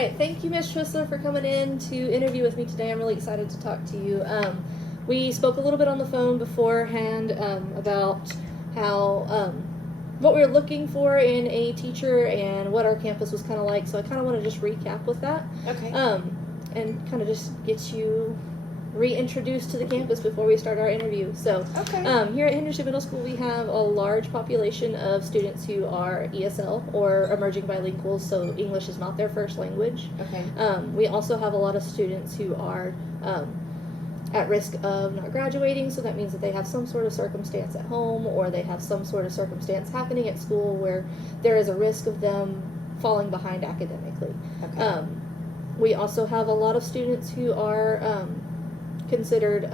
right. Thank you, Ms. Trissler, for coming in to interview with me today. I'm really excited to talk to you. We spoke a little bit on the phone beforehand about how what we were looking for in a teacher and what our campus was kind of like. So I kind of want to just recap with that. Okay. And kind of just get you reintroduced to the campus before we start our interview. So, Okay. Here at Henderson Middle School, we have a large population of students who are ESL or emerging bilinguals, so English is not their first language. Okay. We also have a lot of students who are at risk of not graduating, so that means that they have some sort of circumstance at home or they have some sort of circumstance happening at school where there is a risk of them falling behind academically. Okay. We also have a lot of students who are considered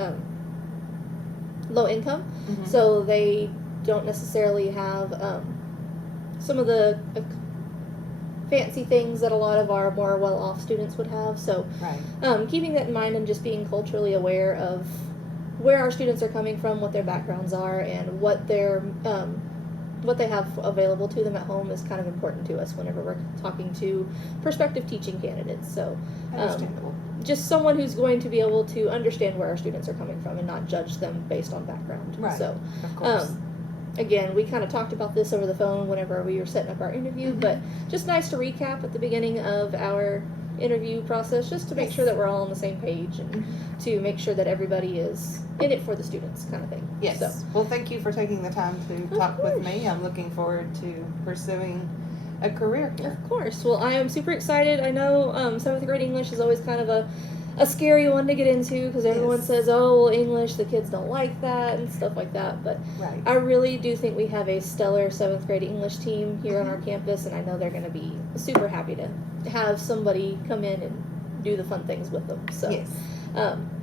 low income, Mhm. so they don't necessarily have some of the fancy things that a lot of our more well-off students would have. So Right. keeping that in mind and just being culturally aware of where our students are coming from, what their backgrounds are, and what they have available to them at home is kind of important to us whenever we're talking to prospective teaching candidates. So Understandable. just someone who's going to be able to understand where our students are coming from and not judge them based on background. Right. So, Of course. again, we kind of talked about this over the phone whenever we were setting up our interview, Mhm. but just nice to recap at the beginning of our interview process just to make Yes. sure that we're all on the same page and Mhm. to make sure that everybody is in it for the students kind of thing. Yes. So, Well, thank you for taking the time to Of talk with course. me. I'm looking forward to pursuing a career here. of course. Well, I am super excited. I know 7th grade English is always kind of a scary one to get into because everyone Yes. says, oh, well, English, the kids don't like that and stuff like that. But Right. I really do think we have a stellar 7th grade English team here on our campus, and I know they're going to be super happy to have somebody come in and do the fun things with them. So Yes.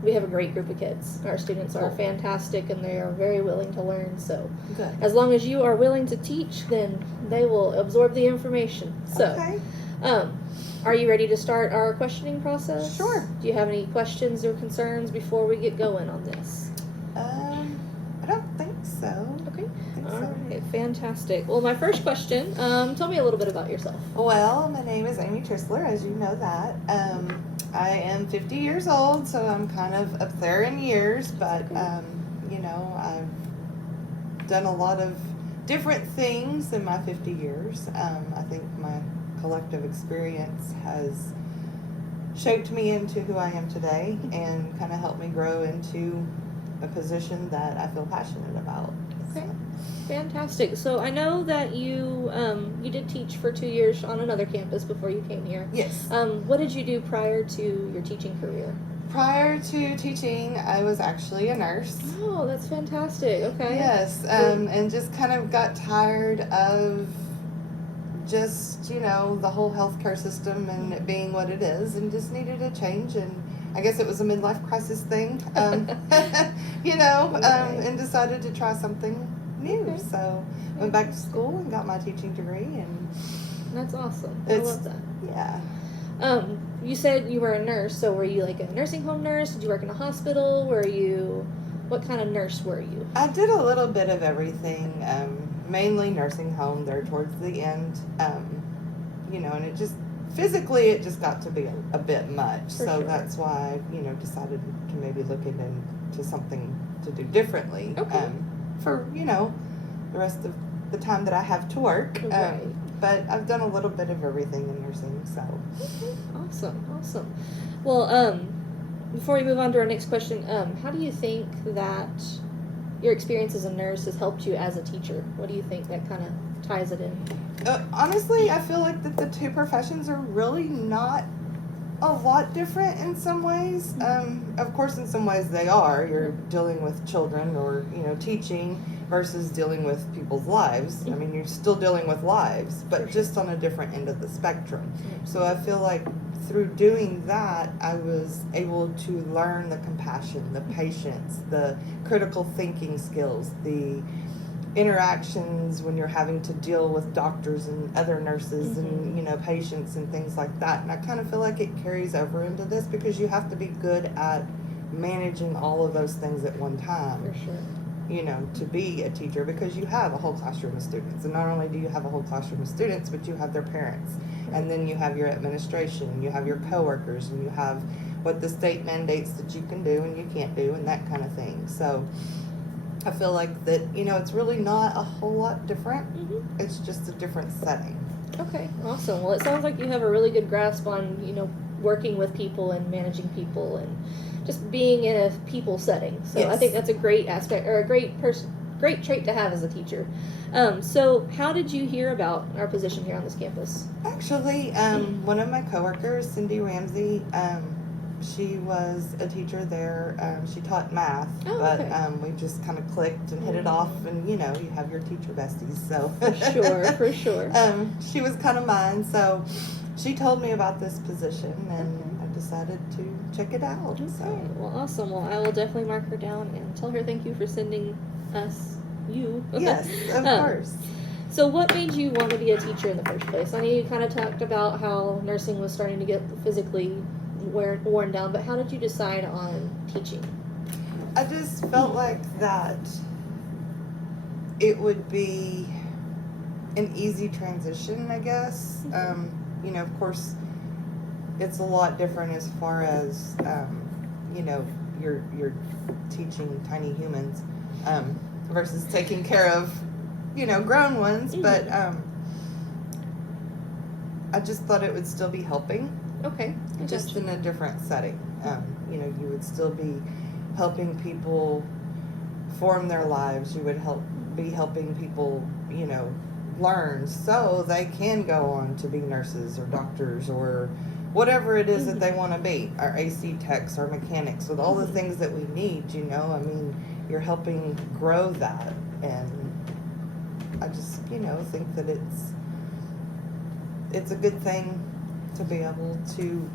we have a great group of kids. Our students are Cool. fantastic, and they are very willing to learn. So Good. as long as you are willing to teach, then they will absorb the information. So, Okay. are you ready to start our questioning process? Sure. Do you have any questions or concerns before we get going on this? I don't think so. Okay. I think All so. right. Fantastic. Well, my first question, tell me a little bit about yourself. Well, my name is Amy Trissler, as you know that. I am 50 years old, so I'm kind of up there in years, but, you know, I've done a lot of different things in my 50 years. I think my collective experience has shaped me into who I am today and kind of helped me grow into a position that I feel passionate about. Okay. Fantastic. So I know that you you did teach for 2 years on another campus before you came here. Yes. What did you do prior to your teaching career? Prior to teaching, I was actually a nurse. Oh, that's fantastic. Okay. Yes, and just kind of got tired of just, you know, the whole healthcare system and it being what it is, and just needed a change. And I guess it was a midlife crisis thing, you know, Right. and decided to try something new. Okay. So went back to school and got my teaching degree, and That's awesome. I It's- love that. yeah. You said you were a nurse, so were you like a nursing home nurse? Did you work in a hospital? What kind of nurse were you? I did a little bit of everything, mainly nursing home there towards the end, you know, and it just, physically it just got to be a bit much. For So sure. that's why, you know, decided to maybe look into something to do differently, Okay. for, you know, the rest of the time that I have to work. Right. But I've done a little bit of everything in nursing, so. Awesome. Well, before we move on to our next question, how do you think that your experience as a nurse has helped you as a teacher? What do you think that kind of ties it in? Honestly, I feel like that the two professions are really not a lot different in some ways. Of course, in some ways they are. You're dealing with children or, you know, teaching versus dealing with people's lives. I mean, you're still dealing with lives, but just on a different end of the spectrum. So I feel like through doing that, I was able to learn the compassion, the patience, the critical thinking skills, the interactions when you're having to deal with doctors and other nurses and, you know, patients and things like that. And I kind of feel like it carries over into this because you have to be good at managing all of those things at one time. For sure. to be a teacher, because you have a whole classroom of students. And not only do you have a whole classroom of students, but you have their parents. And then you have your administration, and you have your coworkers, and you have what the state mandates that you can do and you can't do, and that kind of thing. So I feel like that, it's really not a whole lot different. Mm-hmm. It's just a different setting. Okay, awesome. Well, it sounds like you have a really good grasp on, working with people and managing people and just being in a people setting. So I Yes. think that's a great aspect, or a great trait to have as a teacher. So how did you hear about our position here on this campus? Actually, one of my coworkers, Cindy Ramsey, she was a teacher there. She taught math, Oh, but okay. we just kind of clicked and hit it off. And you have your teacher besties, so For sure. She was kind of mine, so she told me about this position, and I decided to check it out. Okay, So well, awesome. Well, I will definitely mark her down and tell her thank you for sending us you. yes, of course. So what made you want to be a teacher in the first place? I know you kind of talked about how nursing was starting to get physically worn down, but how did you decide on teaching? I just felt like that it would be an easy transition, I guess. Of course, it's a lot different as far as, you're teaching tiny humans versus taking care of, grown ones. But I just thought it would still be helping. Okay. I Just gotcha. in a different setting. You would still be helping people form their lives. You would be helping people, learn so they can go on to be nurses or doctors or whatever it is that they want to be, or AC techs or mechanics, with all the things that we need, you're helping grow that. And I just, think that it's a good thing to be able to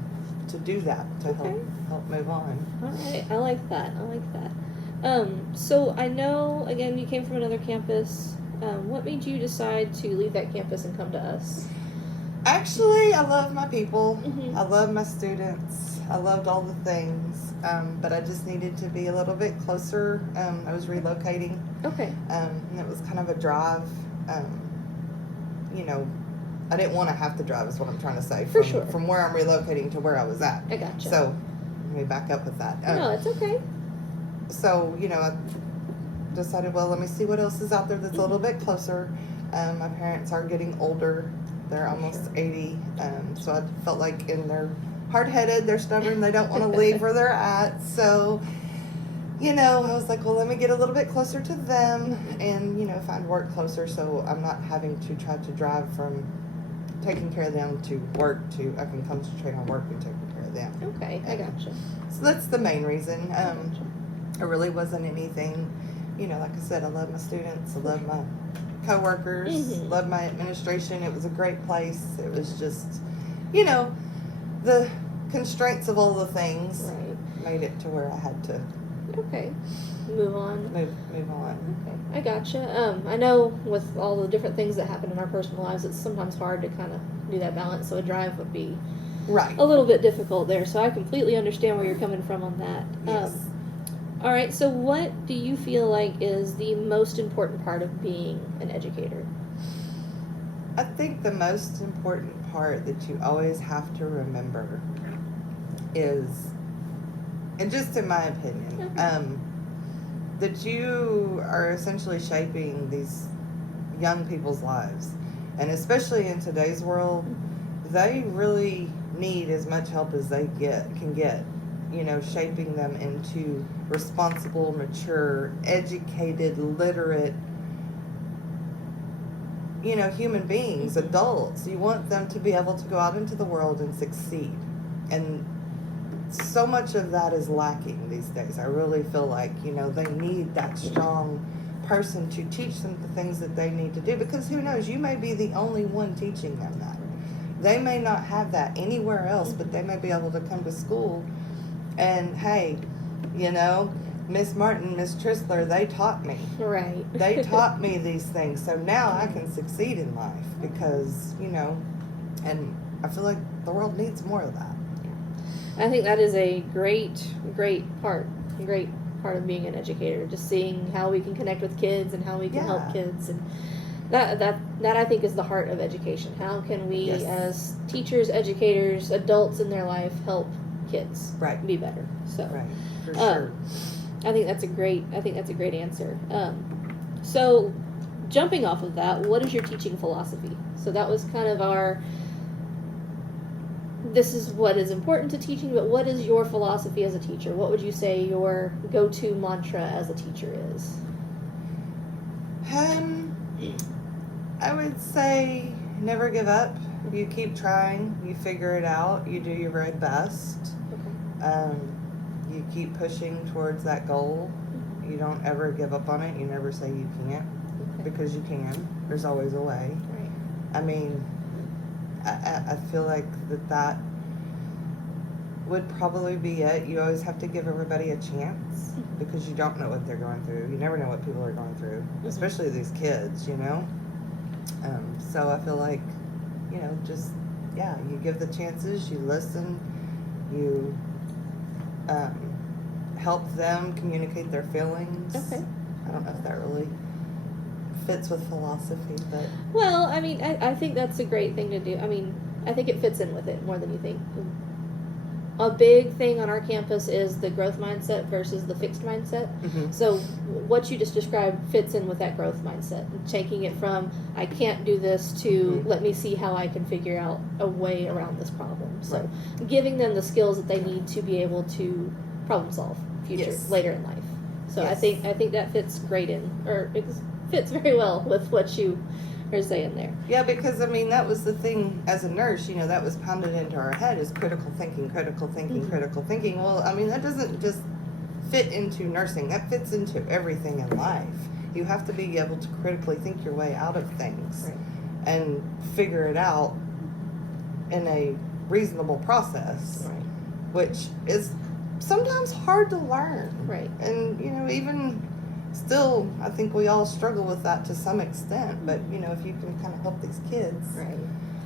do that, to help move on. All right. I like that. So I know, again, you came from another campus. What made you decide to leave that campus and come to us? Actually, I love my people. Mhm. I love my students. I loved all the things, but I just needed to be a little bit closer. I was relocating, Okay. and it was kind of a drive. I didn't want to have to drive, is what I'm trying to say. For sure. From where I'm relocating to where I was at. I gotcha. So, let me back up with that. No, it's okay. So, I decided, well, let me see what else is out there that's a little bit closer. My parents are getting older. They're almost 80. So I felt like they're hard-headed, they're stubborn, they don't want to leave where they're at. So, I was like, well, let me get a little bit closer to them and, find work closer so I'm not having to try to drive from taking care of them to work to I can concentrate on work and taking care of them. Okay, I gotcha. So that's the main reason. I gotcha. It really wasn't anything, like I said, I love my students, I love my coworkers, Mhm. love my administration. It was a great place. It was just, the constraints of all the things Right. made it to where I had to Okay. Move on. move on. Okay, I gotcha. I know with all the different things that happen in our personal lives, it's sometimes hard to kind of do that balance. So a drive would be Right. a little bit difficult there. So I completely understand where you're coming from on that. Yes. All right. So what do you feel like is the most important part of being an educator? I think the most important part that you always have to remember is, and just in my opinion, that you are essentially shaping these young people's lives. And especially in today's world, they really need as much help as they can get, shaping them into responsible, mature, educated, literate, human beings, adults. You want them to be able to go out into the world and succeed. And so much of that is lacking these days. I really feel like, they need that strong person to teach them the things that they need to do, because who knows, you may be the only one teaching them that. They may not have that anywhere else, but they may be able to come to school and, hey, Miss Martin, Miss Tristler, they taught me. Right. They taught me these things, so now I can succeed in life because, and I feel like the world needs more of that. I think that is a great part, great part of being an educator, just seeing how we can connect with kids and how we can help Yeah. kids, and that I think is the heart of education. How can we, Yes. as teachers, educators, adults in their life, help kids Right. be better? So Right. For Um, sure. I think that's a great answer. So jumping off of that, what is your teaching philosophy? So that was kind of our, this is what is important to teaching, but what is your philosophy as a teacher? What would you say your go-to mantra as a teacher is? I would say never give up. You keep trying. You figure it out. You do your very best. Okay. You keep pushing towards that goal. You don't ever give up on it. You never say you can't, Okay. because you can. There's always a way. Right. I mean, I feel like that would probably be it. You always have to give everybody a chance, because you don't know what they're going through. You never know what people are going through, especially these kids, you know? So I feel like, you know, just, yeah, you give the chances, you listen, you help them communicate their feelings. Okay. I don't know if that really fits with philosophy, but Well, I mean, I think that's a great thing to do. I mean, I think it fits in with it more than you think. A big thing on our campus is the growth mindset versus the fixed mindset. So what you just described fits in with that growth mindset, taking it from I can't do this to let me see how I can figure out a way around this problem. So giving them the skills that they need to be able to problem solve later in life. So I think that fits great in, or it fits very well with what you are saying there. yeah, because I mean that was the thing as a nurse, you know, that was pounded into our head is critical thinking, critical thinking, critical thinking. Well, I mean that doesn't just fit into nursing, that fits into everything in life. You have to be able to critically think your way out of things and figure it out in a reasonable process, which is sometimes hard to learn. Right. And, you know, even still, I think we all struggle with that to some extent. But, you know, if you can kind of help these kids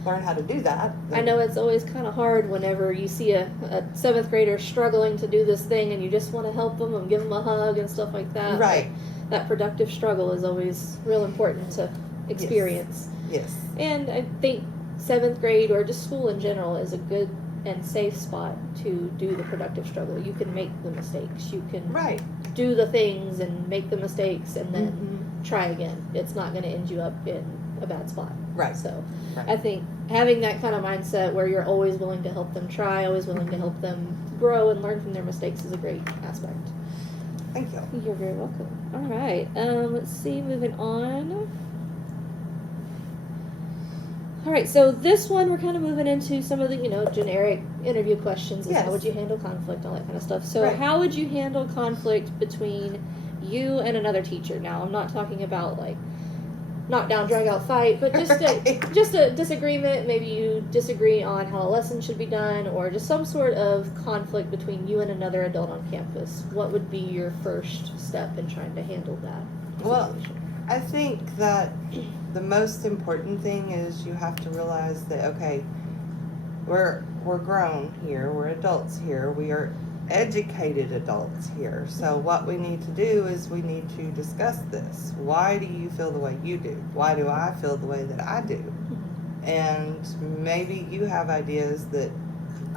learn how to do that. I know it's always kind of hard whenever you see a 7th grader struggling to do this thing and you just want to help them and give them a hug and stuff like that. Right. But that productive struggle is always real important to experience. Yes. And I think 7th grade or just school in general is a good and safe spot to do the productive struggle. You can make the mistakes. You can do the things and make the mistakes and then try again. It's not going to end you up in a bad spot. Right. So I think having that kind of mindset where you're always willing to help them try, always willing to help them grow and learn from their mistakes is a great aspect. Thank you. You're very welcome. All right. Let's see. Moving on. All right, so this one we're kind of moving into some of the, you know, generic interview questions. Is how would you handle conflict, all that kind of stuff. So how would you handle conflict between you and another teacher? Now, I'm not talking about like knockdown, drag out fight, but just a disagreement. Maybe you disagree on how a lesson should be done, or just some sort of conflict between you and another adult on campus. What would be your first step in trying to handle that Well, situation? I think that the most important thing is you have to realize that, okay, we're grown here, we're adults here, we are educated adults here. So what we need to do is we need to discuss this. Why do you feel the way you do? Why do I feel the way that I do? And maybe you have ideas that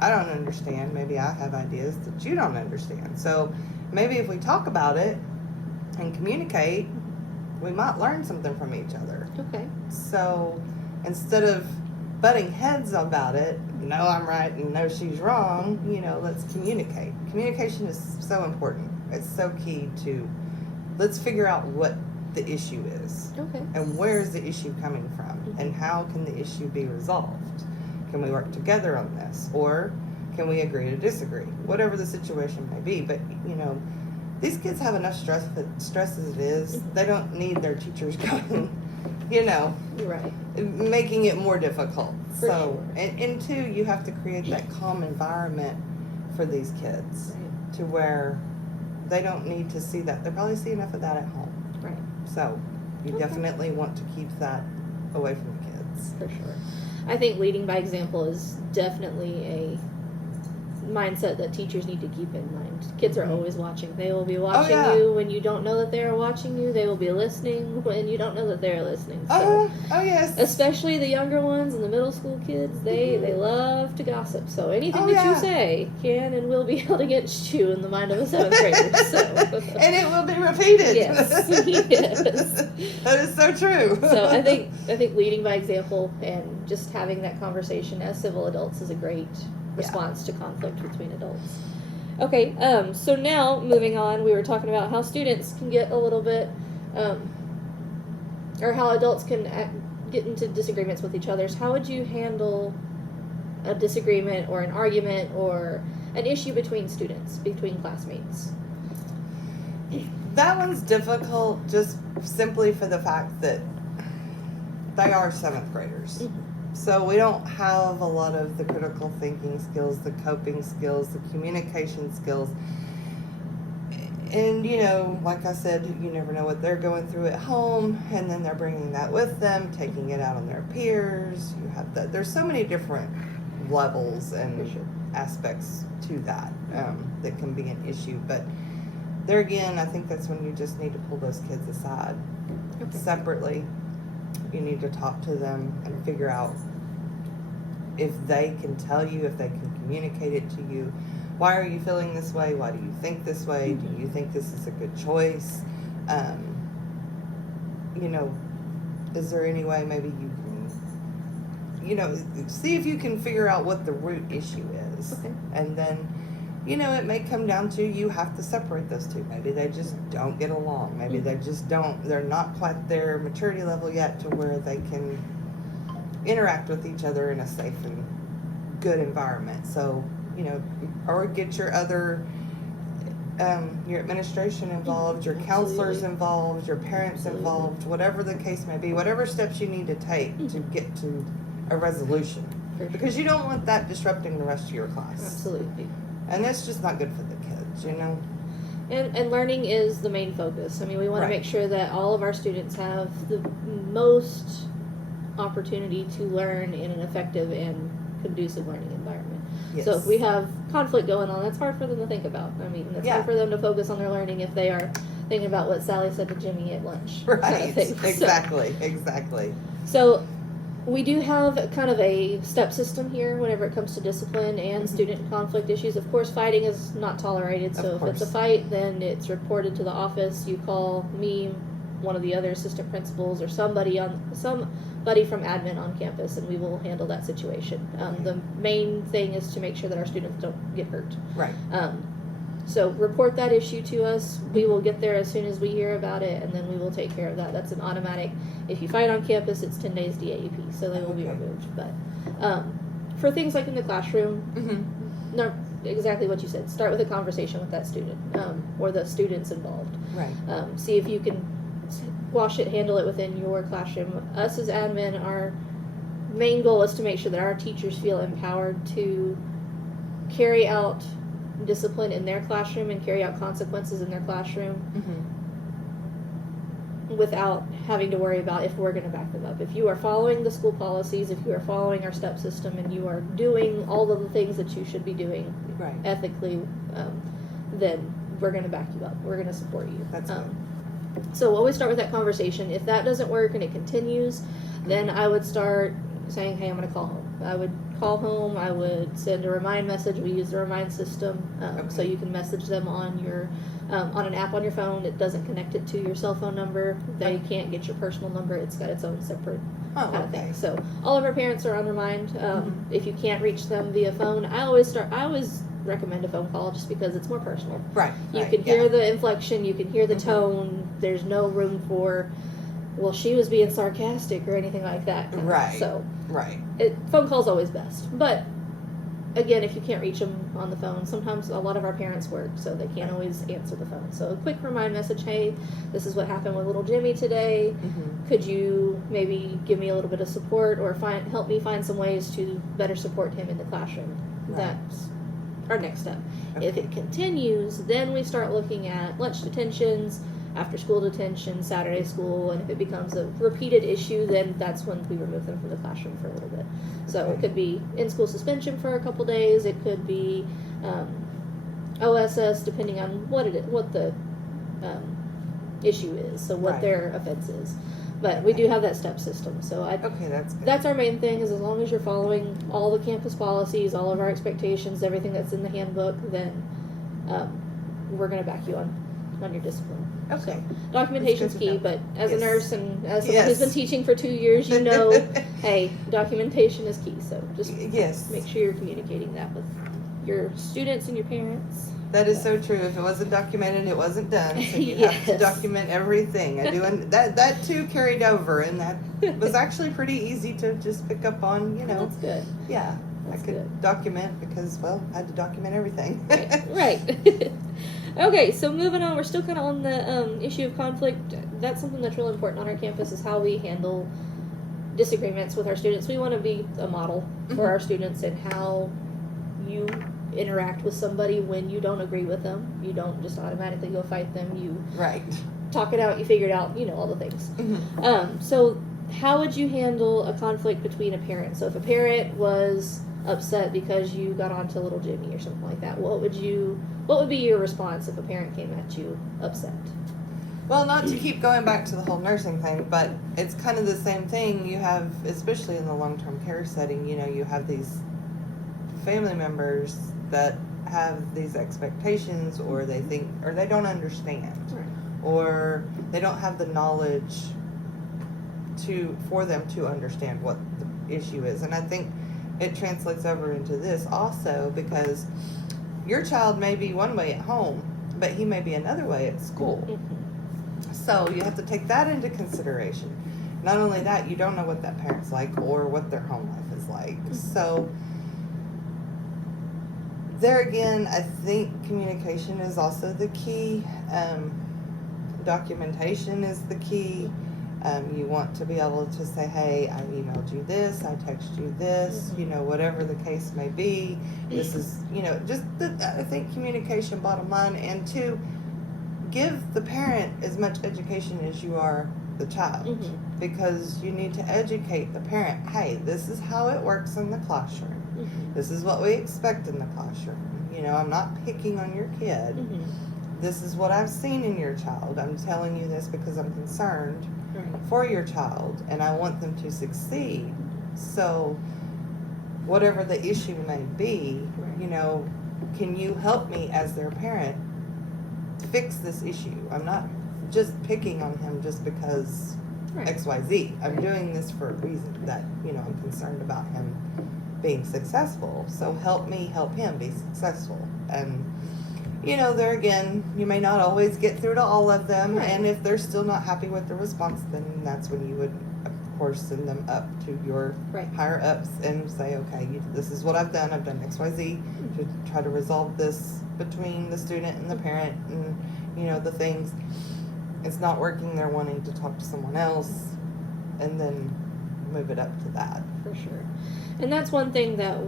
I don't understand. Maybe I have ideas that you don't understand. So maybe if we talk about it and communicate, we might learn something from each other. Okay. So instead of butting heads about it, no, I'm right and no, she's wrong, you know, let's communicate. Communication is so important. It's so key to, let's figure out what the issue is. Okay. And where is the issue coming from? And how can the issue be resolved? Can we work together on this? Or can we agree to disagree? Whatever the situation may be. But, you know, these kids have enough stress as it is. They don't need their teachers going, you know, making it more difficult. For sure. And two, you have to create that calm environment for these kids to where they don't need to see that. They probably see enough of that at home. Right. So you definitely want to keep that away from the kids. For sure. I think leading by example is definitely a mindset that teachers need to keep in mind. Kids are Mhm. always watching. They will be watching yeah. you when you don't know that they are watching you. They will be listening when you don't know that they're listening. So, Oh yes. especially the younger ones and the middle school kids, they love to gossip. So anything Oh, that yeah. you say can and will be held against you in the mind of a 7th grader. So. And it will be repeated. Yes. Yes. That is so true. So I think leading by example and just having that conversation as civil adults is a great response to conflict between adults. Okay, so now moving on, we were talking about how students can get a little bit, or how adults can get into disagreements with each other. How would you handle a disagreement or an argument or an issue between students, between classmates? That one's difficult just simply for the fact that they are 7th graders. Mhm. So we don't have a lot of the critical thinking skills, the coping skills, the communication skills. And, you know, like I said, you never know what they're going through at home, and then they're bringing that with them, taking it out on their peers. You have that. There's so many different levels and For sure. aspects to that that can be an issue. But there again, I think that's when you just need to pull those kids aside separately. You need to talk to them and figure out if they can tell you, if they can communicate it to you. Why are you feeling this way? Why do you think this way? Do you think this is a good choice? You know, is there any way maybe you can, you know, see if you can figure out what the root issue is. Okay. And then, you know, it may come down to you have to separate those two. Maybe they just don't get along. Maybe they just don't, they're not quite their maturity level yet to where they can interact with each other in a safe and good environment. So, you know, or get your other, your administration involved, your counselors Absolutely. involved, your parents Absolutely. involved, whatever the case may be, whatever steps you need to take to get to a resolution. For sure. Because you don't want that disrupting the rest of your class. Absolutely. And that's just not good for the kids, you know? And learning is the main focus. I mean, we want Right. to make sure that all of our students have the most opportunity to learn in an effective and conducive learning environment. Yes. So if we have conflict going on, that's hard for them to think about. I mean, it's Yeah. hard for them to focus on their learning if they are thinking about what Sally said to Jimmy at lunch. kind of Right. thing. So- Exactly. So we do have kind of a step system here whenever it comes to discipline and Mhm. student conflict issues. Of course, fighting is not tolerated. So Of if it's a course. fight, then it's reported to the office. You call me, one of the other assistant principals, or somebody from admin on campus, and we will handle that situation. The main thing is to make sure that our students don't get hurt. Right. So report that issue to us. We will get there as soon as we hear about it, and then we will take care of that. That's an automatic. If you fight on campus, it's 10 days DAEP, so they will be Okay. removed. But for things like in the classroom, Mm-hmm. no, exactly what you said. Start with a conversation with that student or the students involved. Right. See if you can squash it, handle it within your classroom. Us as admin, our main goal is to make sure that our teachers feel empowered to carry out discipline in their classroom and carry out consequences in their classroom Mm-hmm. without having to worry about if we're going to back them up. If you are following the school policies, if you are following our step system, and you are doing all of the things that you should be doing Right. ethically, then we're going to back you up. We're going to support you. That's good. So we'll always start with that conversation. If that doesn't work and it continues, then I would start saying, hey, I'm going to call home. I would call home. I would send a remind message. We use the remind system, so Okay. you can message them on your on an app on your phone. It doesn't connect it to your cell phone number. They can't get your personal number. It's got its own separate Oh, kind of okay. thing. So all of our parents are on remind. If you can't reach them via phone, I always recommend a phone call just because it's more personal. Right. You right, can hear yeah. the inflection, you can hear the Mhm. tone. There's no room for, well, she was being sarcastic or anything like that. Right. So Right. phone call's always best. But again, if you can't reach them on the phone, sometimes a lot of our parents work, so they can't always answer the phone. So a quick remind message, hey, this is what happened with little Jimmy today. Mm-hmm. Could you maybe give me a little bit of support or help me find some ways to better support him in the classroom? Right. That's our next step. If Okay. it continues, then we start looking at lunch detentions, after school detention, Saturday school, and if it becomes a repeated issue, then that's when we remove them from the classroom for a little bit. So it Okay. could be in-school suspension for a couple days, it could be OSS, depending on what the issue is, so what Right. their offense is. But we do have that step system, so Okay, that's good. that's our main thing, is as long as you're following all the campus policies, all of our expectations, everything that's in the handbook, then we're going to back you on your discipline. Okay. So, documentation's That's good to key, know. but as Yes. a nurse and as someone who's been Yes. teaching for 2 years, you know, hey, documentation is key. So just Yes. make sure you're communicating that with your students and your parents. That is so true. If it wasn't documented, it wasn't done. So you have to Yes. document everything. I do, and that too carried over, and that was actually pretty easy to just pick up on. You know, That's good. yeah, That's I could good. document because, well, I had to document everything. Right. Okay, so moving on, we're still kind of on the issue of conflict. That's something that's really important on our campus, is how we handle disagreements with our students. We want to be a model for Mhm. our students and how you interact with somebody when you don't agree with them. You don't just automatically go fight them. You Right. talk it out, you figure it out, you know, all the things. Mhm. So how would you handle a conflict between a parent? So if a parent was upset because you got onto little Jimmy or something like that, what would be your response if a parent came at you upset? Well, not to keep going back to the whole nursing thing, but it's kind of the same thing. You have, especially in the long-term care setting, you know, you have these family members that have these expectations, or they think, or they don't understand, Right. or they don't have the knowledge for them to understand what the issue is. And I think it translates over into this also, because your child may be one way at home, but he may be another way at school. Mm-hmm. So you have to take that into consideration. Not only that, you don't know what that parent's like or what their home life is like. So there again, I think communication is also the key. Documentation is the key. You want to be able to say, hey, I emailed you this, I texted you this, Mhm. you know, whatever the case may be. This is, you know, just I think communication, bottom line. And two, give the parent as much education as you are the child, Mm-hmm. because you need to educate the parent. Hey, this is how it works in the classroom. Mm-hmm. This is what we expect in the classroom. You know, I'm not picking on your kid. Mm-hmm. This is what I've seen in your child. I'm telling you this because I'm concerned Right. for your child and I want them to succeed. So whatever the issue may be, Right. you know, can you help me as their parent fix this issue? I'm not just picking on him just because Right. XYZ. I'm doing this for a reason, that, you know, I'm concerned about him being successful. So help me help him be successful. And, you know, there again, you may not always get through to all of them. Right. And if they're still not happy with the response, then that's when you would, of course, send them up to your Right. higher ups and say, okay, this is what I've done XYZ to try to resolve this between the student and the parent, and, you know, the things. It's not working, they're wanting to talk to someone else, and then move it up to that. For sure. And that's one thing that,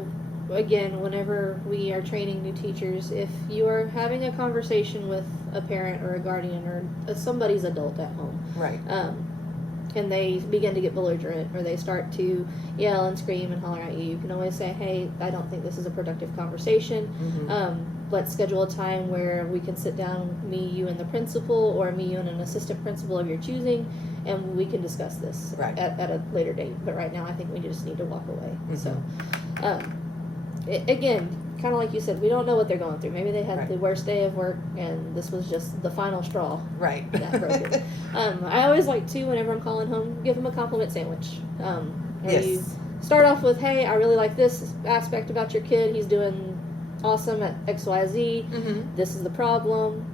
again, whenever we are training new teachers, if you are having a conversation with a parent or a guardian or somebody's adult at home, Right. and they begin to get belligerent or they start to yell and scream and holler at you, you can always say, hey, I don't think this is a productive conversation. Mm-hmm. Let's schedule a time where we can sit down, me, you, and the principal, or me, you, and an assistant principal of your choosing, and we can discuss this Right. at a later date. But right now, I think we just need to walk away. Mhm. So, again, kind of like you said, we don't know what they're going through. Maybe they had Right. the worst day of work, and this was just the final straw Right. that broke it. I always like to, whenever I'm calling home, give them a compliment sandwich. Where you Yes. start off with, hey, I really like this aspect about your kid. He's doing awesome at XYZ. Mm-hmm. This is the problem.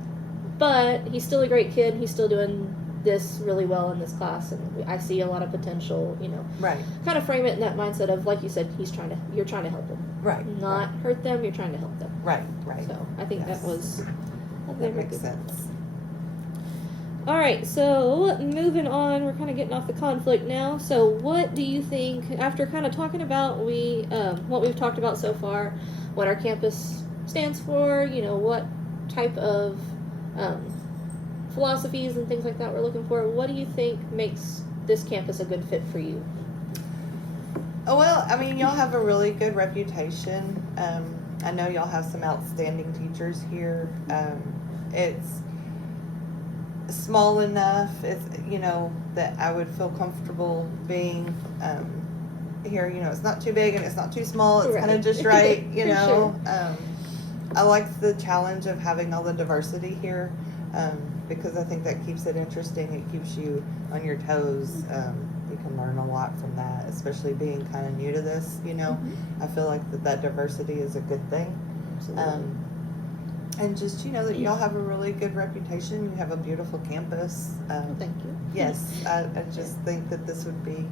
But he's still a great kid. He's still doing this really well in this class, and I see a lot of potential, you know. Right. Kind of frame it in that mindset of, like you said, you're trying to help them. Right. Not hurt them, you're trying to help them. Right. Right. So I think Yes. that was That makes sense. All right, so moving on, we're kind of getting off the conflict now. So what do you think, after kind of talking about what we've talked about so far, what our campus stands for, you know, what type of philosophies and things like that we're looking for, what do you think makes this campus a good fit for you? Oh, well, I mean, y'all have a really good reputation. I know y'all have some outstanding teachers here. It's small enough, that I would feel comfortable being here. It's not too big and it's not too small. It's kind Right. of just right, For sure. I like the challenge of having all the diversity here, because I think that keeps it interesting. It keeps you on your toes. You can learn a lot from that, especially being kind of new to this. I feel like that diversity is a good thing. Absolutely. And just, that y'all have a really good reputation. You have a beautiful campus. Well, thank you. Yes, I just think that this would be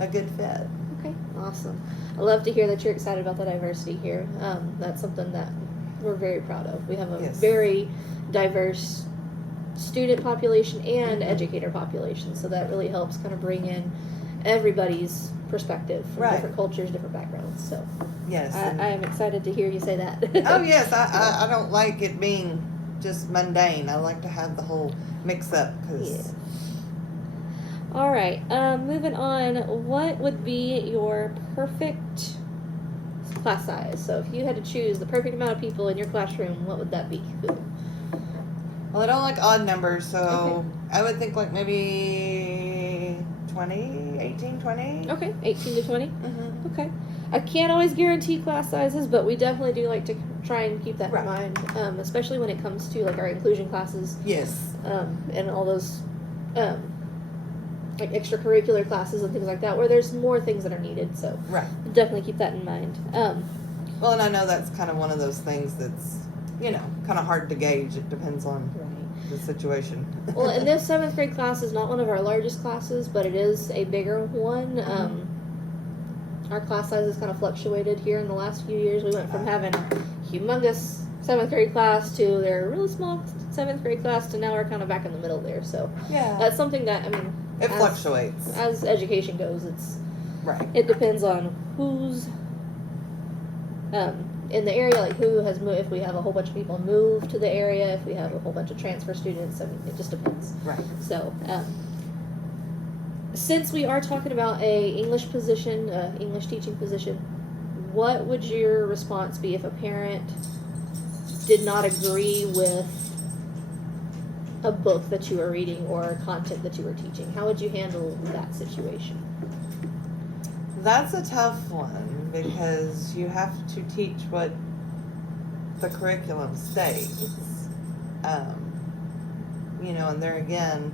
a good fit. Okay, awesome. I love to hear that you're excited about the diversity here. That's something that we're very proud of. We have a Yes. very diverse student population and Mhm. educator population, so that really helps kind of bring in everybody's perspective from Right. different cultures, different backgrounds. So Yes. I am excited to hear you say that. Oh, yes, I don't like it being just mundane. I like to have the whole mix up because Yeah. All right, moving on. What would be your perfect class size? So if you had to choose the perfect amount of people in your classroom, what would that be? well, I don't like odd numbers, so Okay. I would think like maybe 18, 20. Okay, 18 to 20. Mm-hmm. Okay. I can't always guarantee class sizes, but we definitely do like to try and keep that Right. in mind, especially when it comes to like our inclusion classes, Yes. and all those like extracurricular classes and things like that, where there's more things that are needed. So Right. definitely keep that in mind. Well, and I know that's kind of one of those things that's, kind of hard to gauge. It depends on Right. the situation. Well, and this 7th grade class is not one of our largest classes, but it is a bigger one. Our class size has kind of fluctuated here in the last few years. We went from having a humongous 7th grade class to their really small 7th grade class to now we're kind of back in the middle there. So Yeah. that's something that, It fluctuates. as education goes, Right. it depends on who's in the area, like who has moved. If we have a whole bunch of people move to the area, if we have a whole bunch of transfer students, it just depends. Right. So, since we are talking about a English position, English teaching position, what would your response be if a parent did not agree with a book that you were reading or content that you were teaching? How would you handle that situation? That's a tough one because you have to teach what the curriculum states. And there again,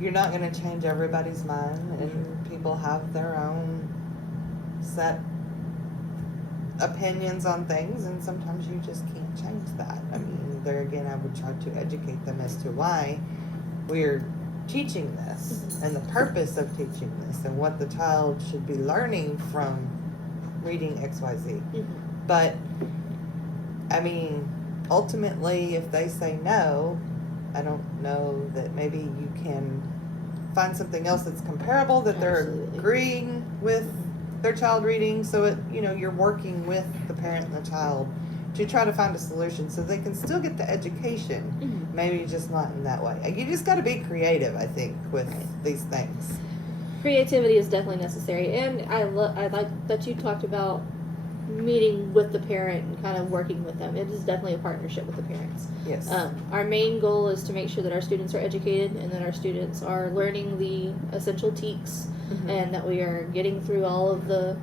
you're not going to change everybody's mind, and people have their own set opinions on things, and sometimes you just can't change that. There again, I would try to educate them as to why we're teaching this and the purpose of teaching this and what the child should be learning from reading XYZ. Mm-hmm. But ultimately, if they say no, I don't know that maybe you can find something else that's comparable that they're Absolutely. agreeing with their child reading. So you're working with the parent and the child to try to find a solution so they can still get the education. Mm-hmm. Maybe just not in that way. You just got to be creative, I think, with these things. Creativity is definitely necessary, and I like that you talked about meeting with the parent and kind of working with them. It is definitely a partnership with the parents. Yes. Our main goal is to make sure that our students are educated and that our students are learning the essential TEKS Mhm. and that we are getting through all of the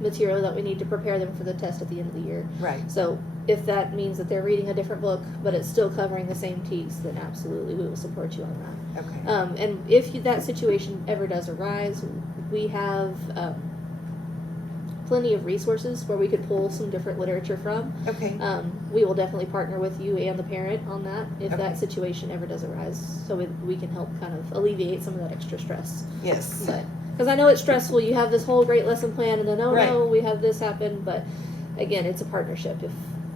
material that we need to prepare them for the test at the end of the year. Right. So if that means that they're reading a different book but it's still covering the same TEKS, then absolutely we will support you on that. Okay. And if that situation ever does arise, we have plenty of resources where we could pull some different literature from. Okay. We will definitely partner with you and the parent on that if Okay. that situation ever does arise, so we can help kind of alleviate some of that extra stress. Yes. But because I know it's stressful, you have this whole great lesson plan, and then no, Right. we have this happen. But again, it's a partnership. If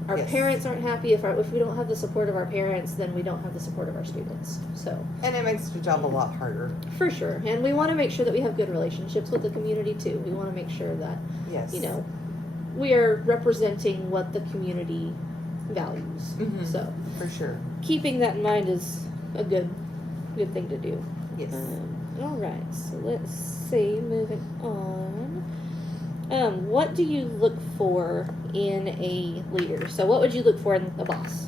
our Yes. parents aren't happy, if we don't have the support of our parents, then we don't have the support of our students. So And it makes your job a lot harder. for sure, and we want to make sure that we have good relationships with the community too. We want to make sure that Yes. we are representing what the community values. Mhm. So For sure. keeping that in mind is a good thing to do. Yes. All right, so let's see. Moving on. What do you look for in a leader? So what would you look for in a boss?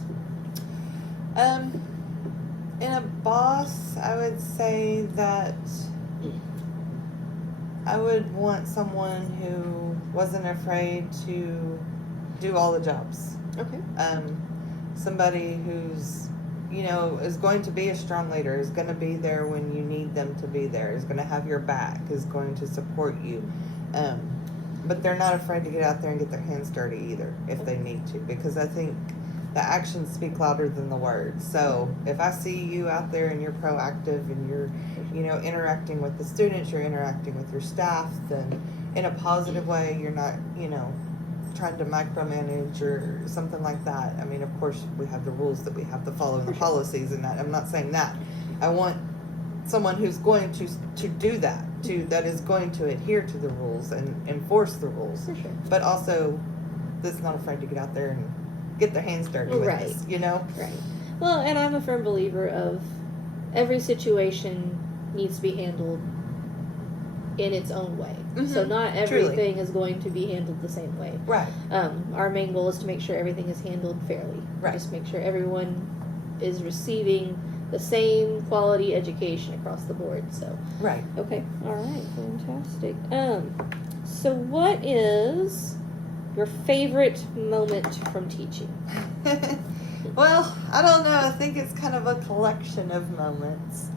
In a boss, I would say that I would want someone who wasn't afraid to do all the jobs. Okay. Somebody who's, is going to be a strong leader, is going to be there when you need them to be there, is going to have your back, is going to support you. But they're not afraid to get out there and get their hands dirty either if they need to, because I think the actions speak louder than the words. So if I see you out there and you're proactive and you're, interacting with the students, you're interacting with your staff, then in a positive way, you're not, trying to micromanage or something like that. I mean, of course, we have the rules that we have to follow and the policies and that. I'm not saying that. I want someone who's going to do that, that is going to adhere to the rules and enforce the rules, For sure. but also that's not afraid to get out there and get their hands dirty with Right. us, Right. Well, and I'm a firm believer of every situation needs to be handled in its own way. So Mhm. not everything is going to be handled the same way. Right. Our main goal is to make sure everything is handled fairly. Right. Just make sure everyone is receiving the same quality education across the board. So, Right. okay, all right, fantastic. So what is your favorite moment from teaching? Well, I don't know. I think it's kind of a collection of moments.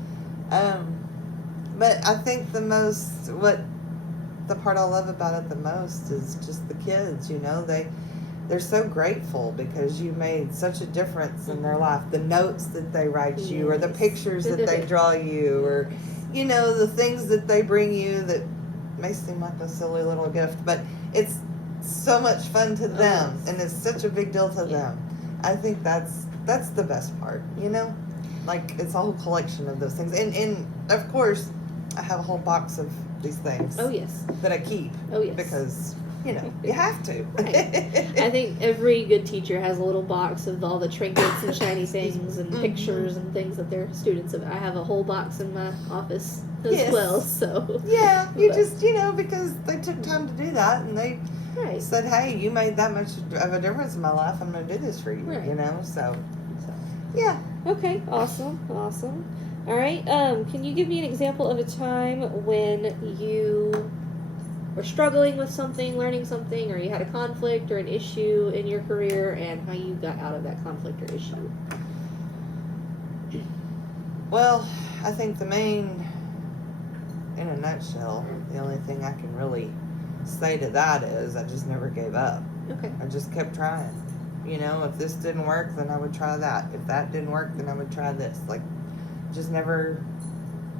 But I think the part I love about it the most is just the kids, they're so grateful because you made such a difference in their life. The notes that they write you, or the Yes. pictures that they draw you, or, the things that they bring you that may seem like a silly little gift, but it's so much fun to them, yes. and it's such a big deal to Yeah. them. I think that's the best part, Like, it's a whole collection of those things. And of course, I have a whole box of these things Oh, yes. that I keep Oh, yes. because, you have to. Right. I think every good teacher has a little box of all the trinkets and shiny things and Mhm. pictures and things that their students have. I have a whole box in my office as Yes. well, so. Yeah, you But- just, because they took time to do that, and they Right. said, hey, you made that much of a difference in my life, I'm going to do this for you, Right. So, So. yeah. Okay, awesome. All right, can you give me an example of a time when you were struggling with something, learning something, or you had a conflict or an issue in your career, and how you got out of that conflict or issue? Well, I think in a nutshell, the only thing I can really say to that is I just never gave up. Okay. I just kept trying. If this didn't work, then I would try that. If that didn't work, then I would try this. Like, just never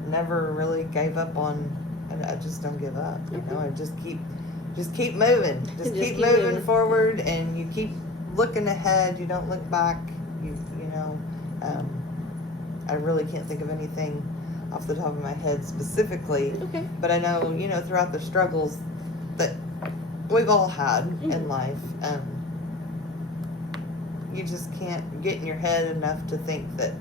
really gave up on. I just don't give up. I just keep moving. Just keep moving forward, and you keep looking ahead. You don't look back. I really can't think of anything off the top of my head specifically, Okay. but I know throughout the struggles that we've all had Mhm. in life, you just can't get in your head enough to think that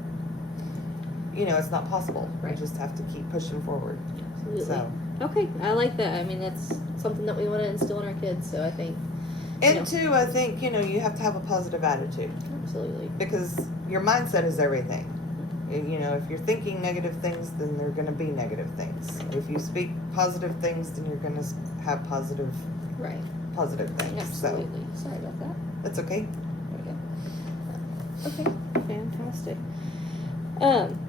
it's not possible. Right. You just have to keep pushing forward. Absolutely. So, Okay, I like that. I mean, that's something that we want to instill in our kids. So I think and two, I think you have to have a positive attitude, absolutely. because your mindset is everything. If you're thinking negative things, then there are going to be negative things. If you speak positive things, then you're going to have positive Right. things. Absolutely. Sorry about that. So that's okay. There we go. Okay, fantastic.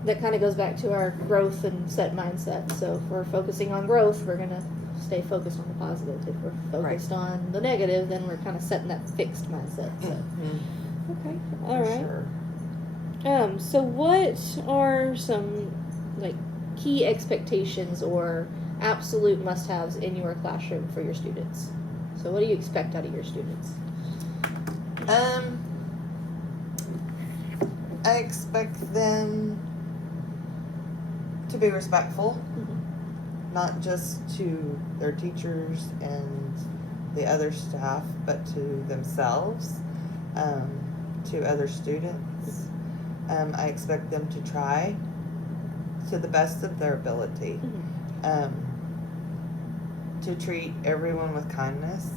That kind of goes back to our growth and set mindset. So if we're focusing on growth, we're gonna stay focused on the positive. If we're focused on the negative, then we're kind of setting that fixed mindset. So Mhm. okay, all For right. sure. So what are some key expectations or absolute must-haves in your classroom for your students? So what do you expect out of your students? I expect them to be respectful, not just to their teachers and the other staff, but to themselves, to other students. I expect them to try to the best of their ability. to treat everyone with kindness.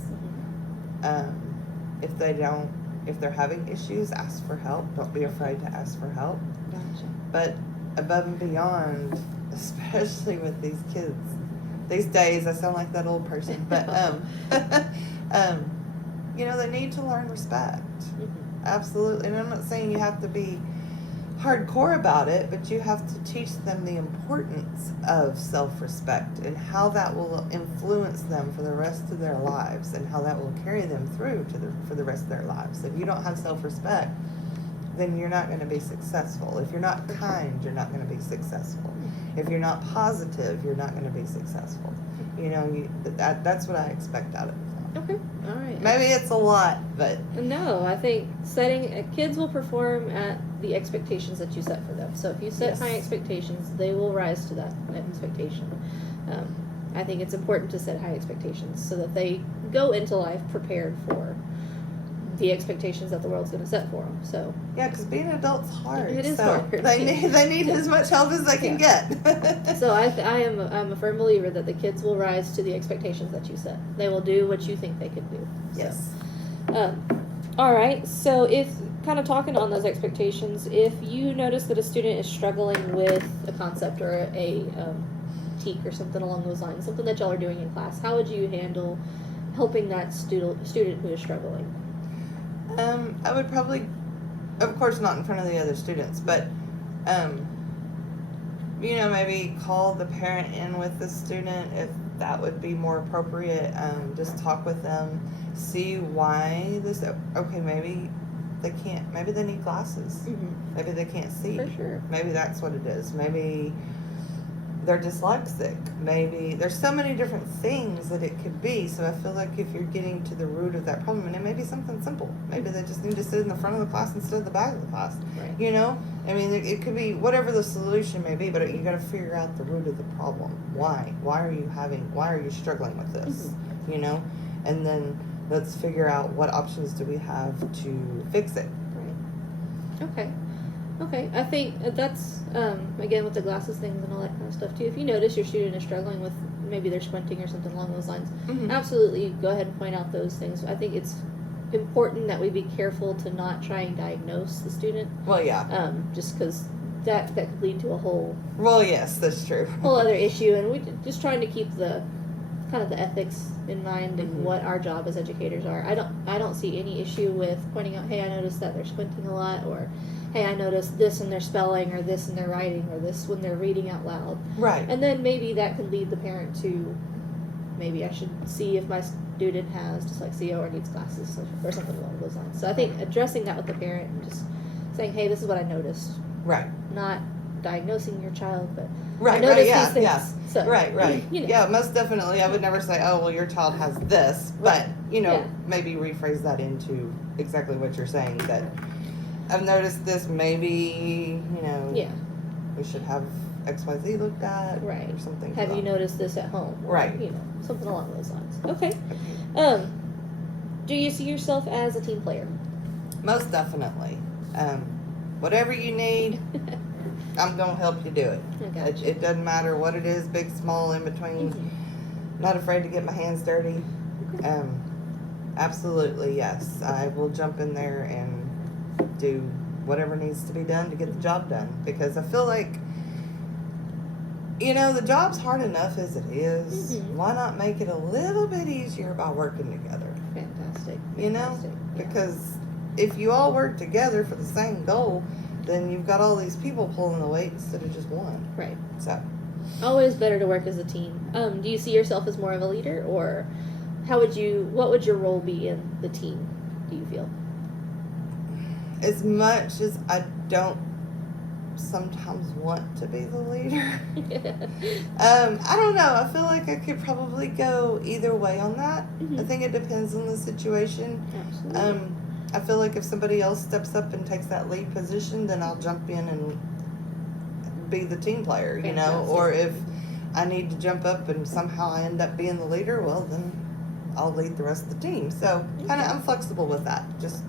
If they're having issues, ask for help. Don't be afraid to ask for help. Gotcha. But above and beyond, especially with these kids these days, I sound like that old person, but they need to learn respect. Absolutely. And I'm not saying you have to be hardcore about it, but you have to teach them the importance of self-respect and how that will influence them for the rest of their lives, and how that will carry them through for the rest of their lives. If you don't have self-respect, then you're not going to be successful. If you're not kind, you're not going to be successful. If you're not positive, you're not going to be successful. That's what I expect out of them. Okay, all right. Maybe it's a lot, but No, I think kids will perform at the expectations that you set for them. So if you set Yes. high expectations, they will rise to that expectation. I think it's important to set high expectations so that they go into life prepared for the expectations that the world's going to set for them. So yeah, because being an adult's hard. It is so hard. They need as much help as they can get. So I'm a firm believer that the kids will rise to the expectations that you set. They will do what you think they can do. So, Yes. all right. So if kind of talking on those expectations, if you notice that a student is struggling with a concept or a TEK or something along those lines, something that y'all are doing in class, how would you handle helping that student who is struggling? I would probably, of course, not in front of the other students, but, maybe call the parent in with the student if that would be more appropriate. Just talk with them, see why maybe maybe they need glasses. Mm-hmm. Maybe they can't see. For sure. Maybe that's what it is. Maybe they're dyslexic. Maybe there's so many different things that it could be. So I feel like if you're getting to the root of that problem, and it may be something simple. Maybe they just need to sit in the front of the class instead of the back of the class. Right. It could be whatever the solution may be, but you got to figure out the root of the problem. Why are you struggling with this? Mm-hmm. And then let's figure out what options do we have to fix it. Right. Okay, I think that's, again, with the glasses things and all that kind of stuff too. If you notice your student is struggling with maybe they're squinting or something along those lines, Mm-hmm. absolutely go ahead and point out those things. I think it's important that we be careful to not try and diagnose the student, Well, yeah. just because that could lead to a whole Yes, that's true. other issue, and we just trying to keep the kind of the ethics in mind and Mhm. what our job as educators are. I don't see any issue with pointing out, hey, I noticed that they're squinting a lot, or hey, I noticed this in their spelling, or this in their writing, or this when they're reading out loud. Right. And then maybe that could lead the parent to, maybe I should see if my student has dyslexia or needs glasses or something along those lines. So I think addressing that with the parent and just saying, hey, this is what I noticed. Right. Not diagnosing your child, but Right. I noticed Yeah. these things. Yeah. So, Right. You know. Yeah, most definitely. I would never say, oh, well, your child has this, but, Yeah. maybe rephrase that into exactly what you're saying, that I've noticed this, maybe, Yeah. we should have XYZ looked at, Right. or something. Have you noticed this at home? Or, Right. Something along those lines. Okay. Okay. Do you see yourself as a team player? Most definitely. Whatever you need, I'm going to help you do it. I gotcha. It doesn't matter what it is, big, small, in between. Mhm. Not afraid to get my hands dirty. Absolutely, yes. I will jump in there and do whatever needs to be done to get the job done. Because I feel like, the job's hard enough as it is. Mhm. Why not make it a little bit easier by working together? Fantastic. You know? Fantastic. Yeah. Because if you all work together for the same goal, then you've got all these people pulling the weight instead of just one. Right. So, Always better to work as a team. Do you see yourself as more of a leader, or what would your role be in the team, do you feel? as much as I don't sometimes want to be the leader, I don't know. I feel like I could probably go either way on that. Mhm. I think it depends on the situation. Absolutely. I feel like if somebody else steps up and takes that lead position, then I'll jump in and be the team player, Fantastic. Or if I need to jump up and somehow I end up being the leader, well, then I'll lead the rest of the team. So, kind of, I'm flexible with that. Just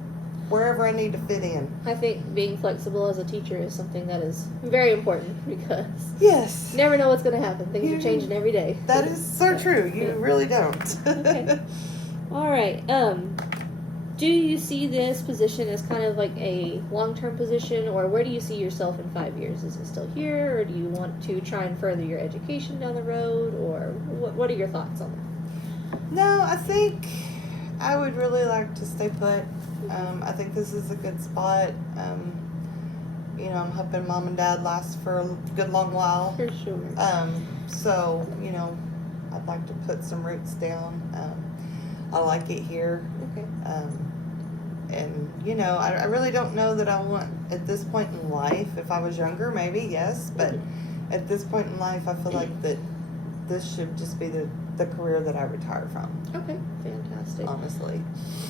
wherever I need to fit in. I think being flexible as a teacher is something that is very important because Yes. you never know what's going to happen. Things are changing every day. That is so true. You really don't. Okay. All right. Do you see this position as kind of like a long-term position, or where do you see yourself in 5 years? Is it still here, or do you want to try and further your education down the road, or what are your thoughts on that? No, I think I would really like to stay put. I think this is a good spot. You know, I'm hoping mom and dad last for a good long while. For sure. So, you know, I'd like to put some roots down. I like it here. Okay. And, you know, I really don't know that I want, at this point in life, if I was younger, maybe, yes, but at this point in life, I feel like that this should just be the career that I retire from. Okay, fantastic. Honestly.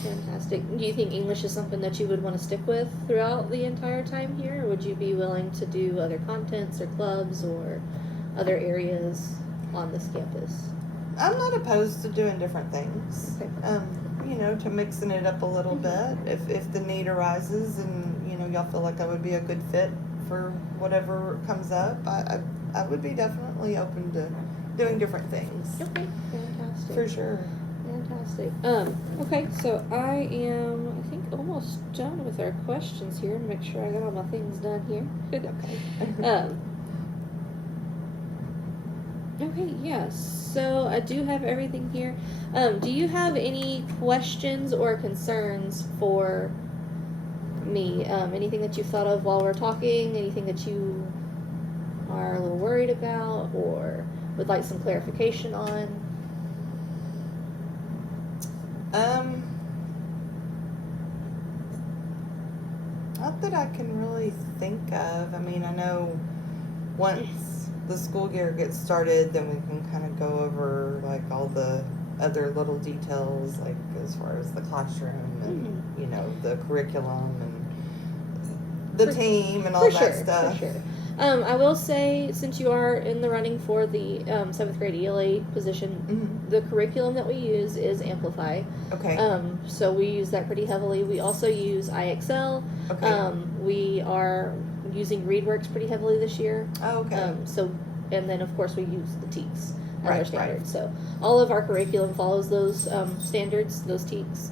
Fantastic. Do you think English is something that you would want to stick with throughout the entire time here, or would you be willing to do other contents or clubs or other areas on this campus? I'm not opposed to doing different things. Okay. You know, to mixing it up a little bit if the need arises and, you know, y'all feel like I would be a good fit for whatever comes up, I would be definitely open to doing different things. Okay, fantastic. For sure. Fantastic. Okay, so I am, I think, almost done with our questions here. Make sure I got all my things done here. Okay. Okay, yes. So I do have everything here. Do you have any questions or concerns for me? Anything that you've thought of while we're talking? Anything that you are a little worried about or would like some clarification on? Not that I can really think of. I mean, I know once the school year gets started, then we can kind of go over like all the other little details, like as far as the classroom and you know, the curriculum and the team and all that stuff. For sure. I will say, since you are in the running for the 7th grade ELA position, the curriculum that we use is Amplify. Okay. So we use that pretty heavily. We also use IXL. Okay. We are using ReadWorks pretty heavily this year. Oh, okay. And then of course we use the TEKS as our Right, standards. So all of our curriculum follows those standards, those TEKS.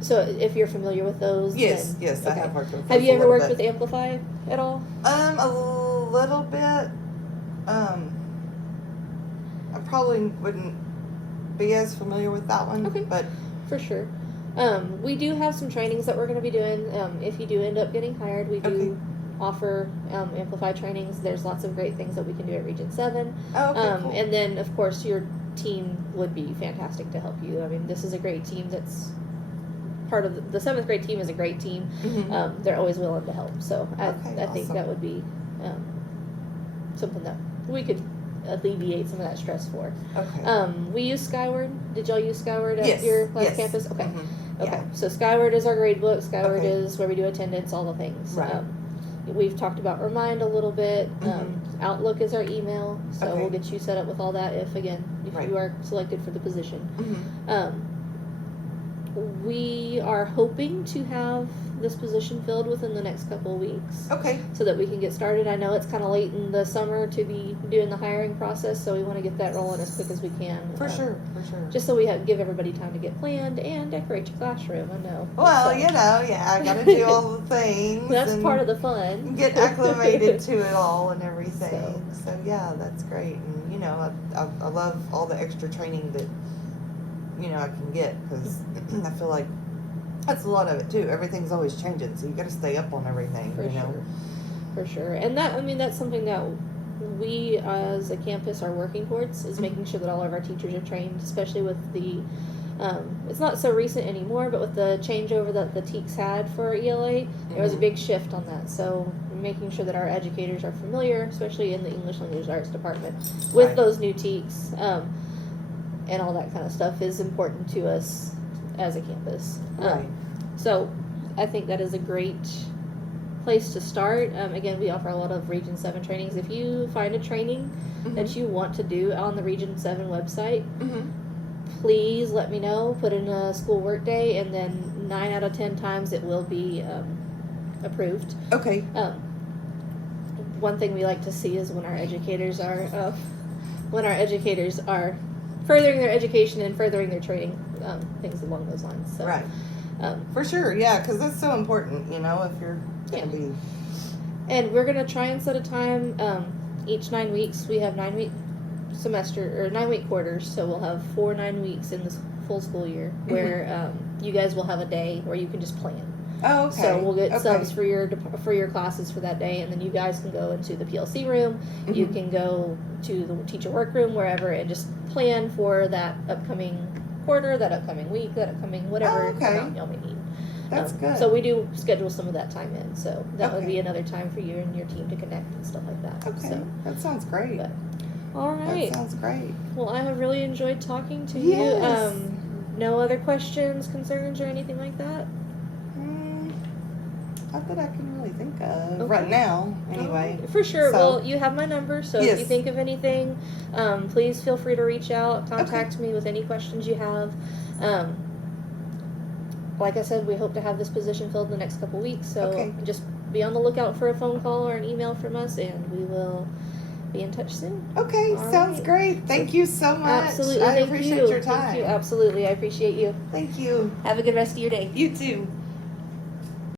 So if you're familiar with those, Yes, then, yes, I have worked with those. Have you a ever little worked bit. with Amplify at all? A little bit. I probably wouldn't be as familiar with that one. Okay. But For sure. We do have some trainings that we're going to be doing. If you do end up getting hired, we do offer Amplify trainings. There's lots of great things that we can do at Region 7. oh, okay, cool. And then, of course, your team would be fantastic to help you. I mean, this is a great team that's part of the 7th grade team is a great team. Mhm. They're always willing to help. So I think awesome. that would be something that we could alleviate some of that stress for. Okay. We use Skyward. Did y'all use Skyward at Yes, your last yes. campus? Okay. Mhm. Okay. Yeah. So Skyward is our grade book. Skyward Okay. is where we do attendance, all the things. Right. We've talked about Remind a little bit. Mhm. Outlook is our email, so Okay. we'll get you set up with all that if Right. you are selected for the position. Mhm. We are hoping to have this position filled within the next couple of weeks Okay. so that we can get started. I know it's kind of late in the summer to be doing the hiring process, so we want to get that rolling as quick as we can. For sure. Just so we give everybody time to get planned and decorate your classroom. I know. Well, So, you know, yeah, I got to do all the things. that's and part of the fun. get acclimated to it all and everything. So. So yeah, that's great. And you know, I love all the extra training that you know I can get because I feel like that's a lot of it too. Everything's always changing, so you got to stay up on everything. For you know. sure. For sure. And that's something that we as a campus are working towards is making sure that all of our teachers are trained, especially with the it's not so recent anymore, but with the changeover that the TEKS had for ELA, there was a Mhm. big shift on that. So making sure that our educators are familiar, especially in the English Language Arts department, with Right. those new TEKS and all that kind of stuff is important to us as a campus. Right. So I think that is a great place to start. Again, we offer a lot of Region 7 trainings. If you find a training Mhm. that you want to do on the Region 7 website, Mhm. please let me know. Put in a school work day, and then 9 out of 10 times it will be approved. Okay. One thing we like to see is when our educators are furthering their education and furthering their training, things along those lines. So, Right. For sure, yeah, because that's so important, you know, if you're going to be. And we're gonna try and set a time. Each 9 weeks, we have 9-week semester or 9-week quarters, so we'll have 4 9 weeks in this full school year where you guys will have a day where you can just plan. Oh, okay. So we'll get okay. subs for your classes for that day, and then you guys can go into the PLC room. You can go to the teacher workroom, wherever, and just plan for that upcoming quarter, that upcoming week, that upcoming whatever amount y'all may need. That's good. So we do schedule some of that time in, so that would Okay. be another time for you and your team to connect and stuff like that. Okay, So, that sounds great. but, all right. That sounds great. Well, I have really enjoyed talking to Yes. you. No other questions, concerns, or anything like that? Not that I can really think of Okay. right now, anyway. For sure. So- Well, you have my number, so if you Yes. think of anything, please feel free to reach out, contact me with any questions you have. Like I said, we hope to have this position filled in the next couple weeks, so Okay. just be on the lookout for a phone call or an email from us, and we will be in touch soon. Okay, All sounds right. great. Thank you so much. Absolutely. I Thank appreciate you. your Thank you. time. Absolutely. I appreciate you. Thank you. Have a good rest of your day. You too.